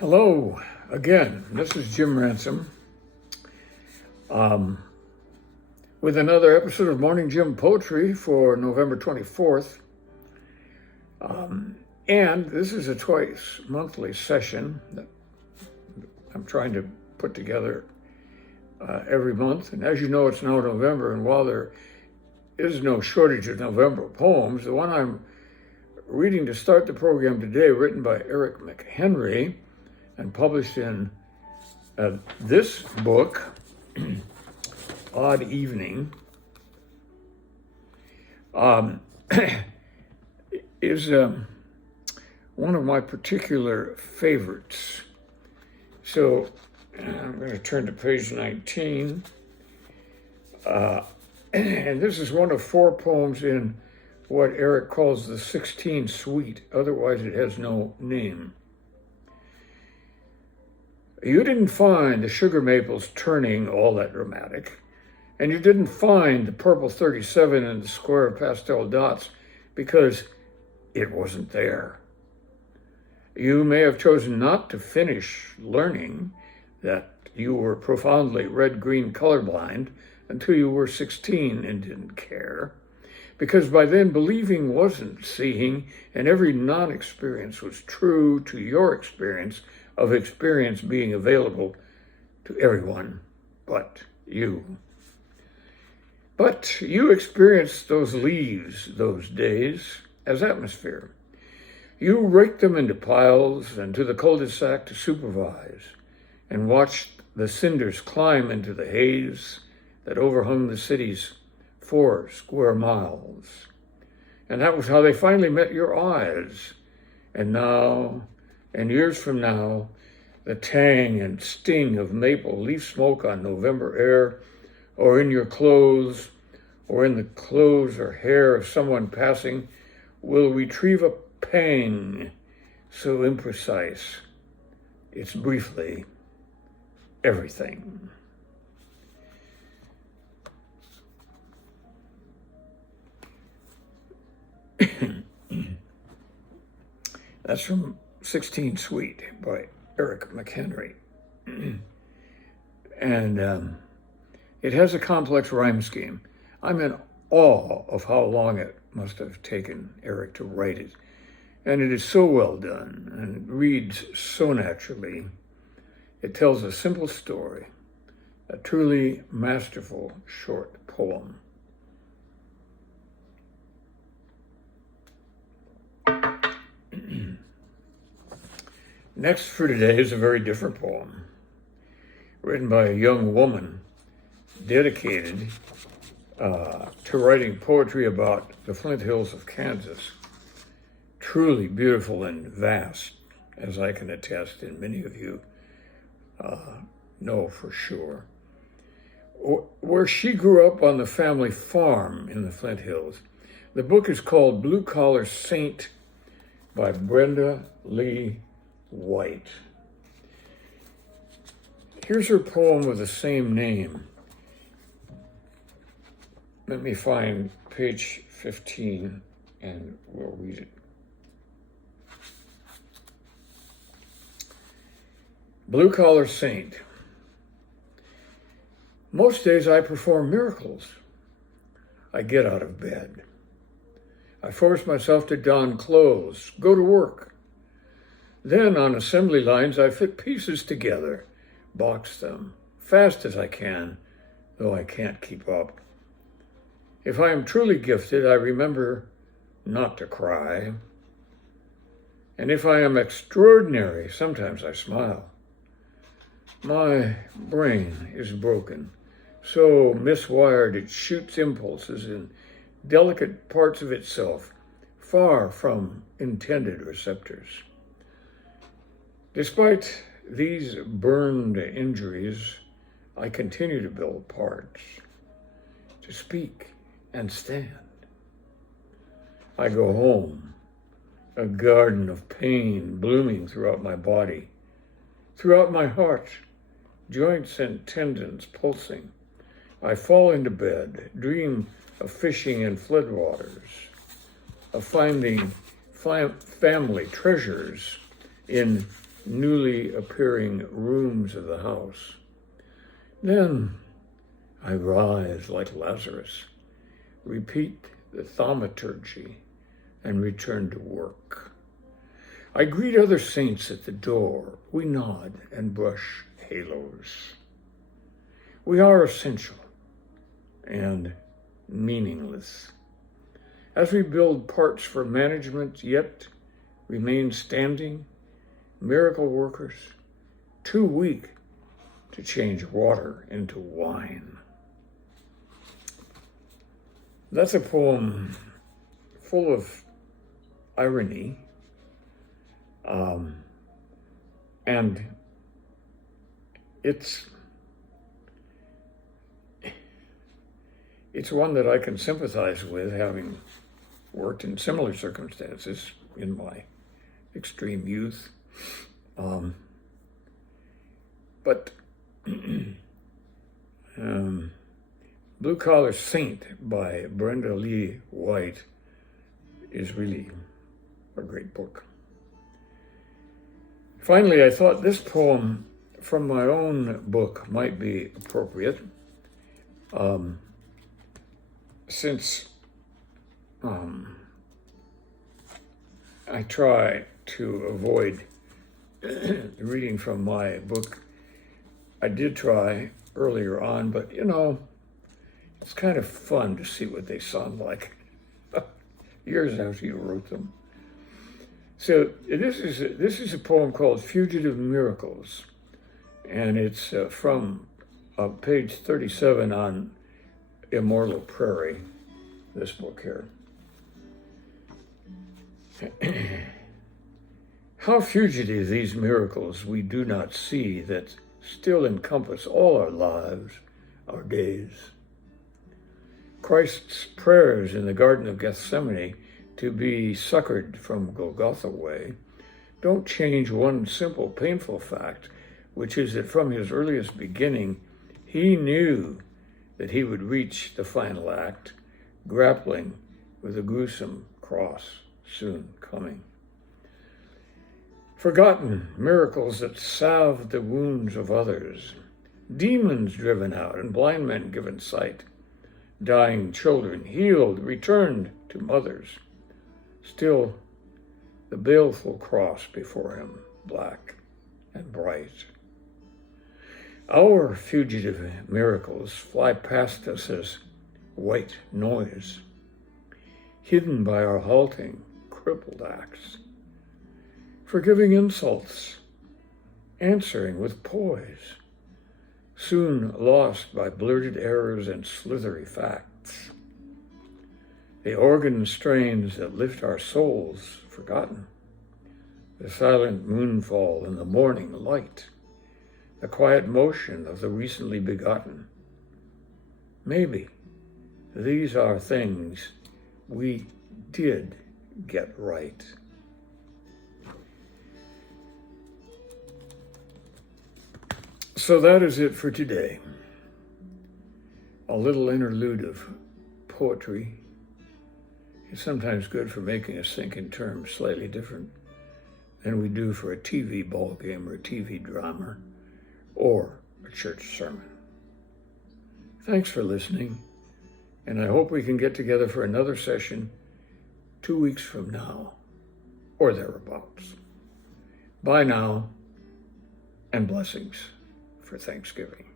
Hello again. This is Jim Ransom with another episode of Morning Jim Poetry for November 24th. And this is a twice monthly session that I'm trying to put together every month. And as you know, it's now November, and while there is no shortage of November poems, the one I'm reading to start the program today, written by McHenry, and published in this book, Odd Evening, is one of my particular favorites. So I'm going to turn to page 19. And this is one of four poems in what Eric calls the 16 Suite. Otherwise, it has no name. You didn't find the sugar maples turning all that dramatic, and you didn't find the purple 37 in the square of pastel dots because it wasn't there. You may have chosen not to finish learning that you were profoundly red-green colorblind until you were 16 and didn't care, because by then believing wasn't seeing, and every non-experience was true to your experience of experience being available to everyone but you. But you experienced those leaves, those days, as atmosphere. You raked them into piles and to the cul-de-sac to supervise, and watched the cinders climb into the haze that overhung the city's 4 square miles. And that was how they finally met your eyes. And now, and years from now, the tang and sting of maple leaf smoke on November air, or in your clothes, or in the clothes or hair of someone passing, will retrieve a pang so imprecise. It's briefly everything. That's from 16 Suite by Eric McHenry. And it has a complex rhyme scheme. I'm in awe of how long it must have taken Eric to write it. And it is so well done, and it reads so naturally. It tells a simple story, a truly masterful short poem. Next for today is a very different poem, written by a young woman dedicated to writing poetry about the Flint Hills of Kansas. Truly beautiful and vast, as I can attest, and many of you know for sure. Where she grew up on the family farm in the Flint Hills. The book is called Blue Collar Saint by Brenda, Leigh, White. Here's her poem with the same name. Let me find page 15 and we'll read it. Blue Collar Saint. Most days I perform miracles. I get out of bed. I force myself to don clothes, go to work. Then on assembly lines, I fit pieces together, box them, fast as I can, though I can't keep up. If I am truly gifted, I remember not to cry. And if I am extraordinary, sometimes I smile. My brain is broken, so miswired it shoots impulses in delicate parts of itself, far from intended receptors. Despite these burned injuries, I continue to build parts, to speak and stand. I go home, a garden of pain blooming throughout my body, throughout my heart, joints and tendons pulsing. I fall into bed, dream of fishing in floodwaters, of finding family treasures in newly appearing rooms of the house. Then I rise like Lazarus, repeat the thaumaturgy, and return to work. I greet other saints at the door. We nod and brush halos. We are essential and meaningless. As we build parts for management, yet remain standing, miracle workers, too weak to change water into wine. That's a poem full of irony, and it's one that I can sympathize with, having worked in similar circumstances in my extreme youth. But Blue Collar Saint by Brenda Leigh White is really a great book. Finally, I thought this poem from my own book might be appropriate, since I try to avoid reading from my book. I did try earlier on, but it's kind of fun to see what they sound like years after you wrote them. So this is a poem called Fugitive Miracles, and it's from page 37 on Immortal Prairie, this book here. How fugitive these miracles we do not see that still encompass all our lives, our days. Christ's prayers in the Garden of Gethsemane to be succored from Golgotha way don't change one simple, painful fact, which is that from his earliest beginning, he knew that he would reach the final act, grappling with the gruesome cross soon coming. Forgotten miracles that salved the wounds of others, demons driven out and blind men given sight, dying children healed, returned to mothers. Still, the baleful cross before him, black and bright. Our fugitive miracles fly past us as white noise, hidden by our halting, crippled acts, forgiving insults, answering with poise, soon lost by blurted errors and slithery facts. The organ strains that lift our souls forgotten, the silent moonfall in the morning light, the quiet motion of the recently begotten. Maybe these are things we did get right. So that is it for today. A little interlude of poetry is sometimes good for making us think in terms slightly different than we do for a TV ball game or a TV drama or a church sermon. Thanks for listening, and I hope we can get together for another session 2 weeks from now, or thereabouts. Bye now, and blessings for Thanksgiving.